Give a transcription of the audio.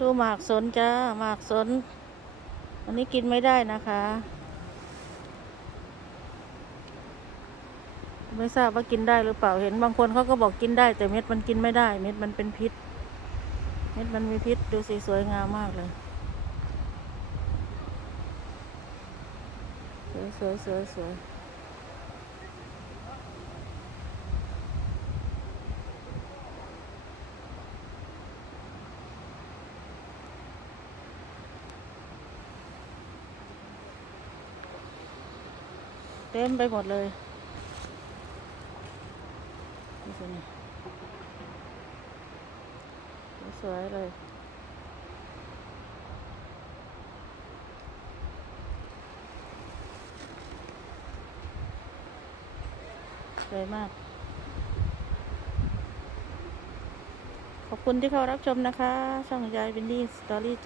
ดูหมากสนจ้าหมากสน อันนี้กินไม่ได้นะคะ ไม่ทราบว่ากินได้หรือเปล่าเห็น บางคนเขาก็บอกกินได้ แต่เม็ดมันกินไม่ได้ เม็ดมันเป็นพิษ เม็ดมันมีพิษดูสิสวยงามมากเลยสวยสวยสวยสวย ต็มไปหมดเลยดูสินี่สวยเลย สวยมาก ขอบคุณที่เข้ารับชมนะคะ ช่องยายวินนี่สตอรี่จ้า